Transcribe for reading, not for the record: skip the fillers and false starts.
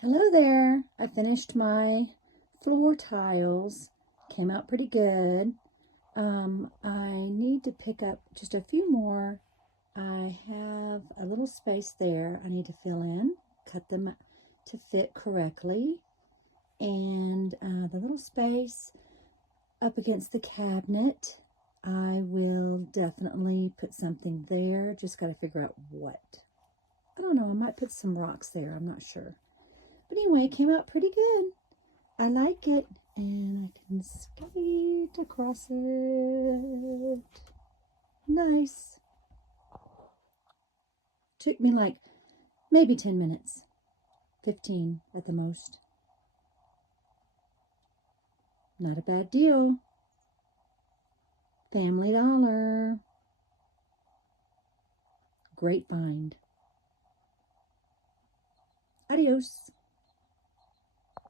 Hello there. I finished my floor tiles. Came out pretty good. I need to pick up just a few more. I have a little space there I need to fill in, cut them to fit correctly. And the little space up against the cabinet, I will definitely put something there. Just got to figure out what. I don't know. I might put some rocks there. I'm not sure. But anyway, it came out pretty good. I like it. And I can skate across it. Nice. Took me like maybe 10 minutes. 15 at the most. Not a bad deal. Family Dollar. Great find. Adios.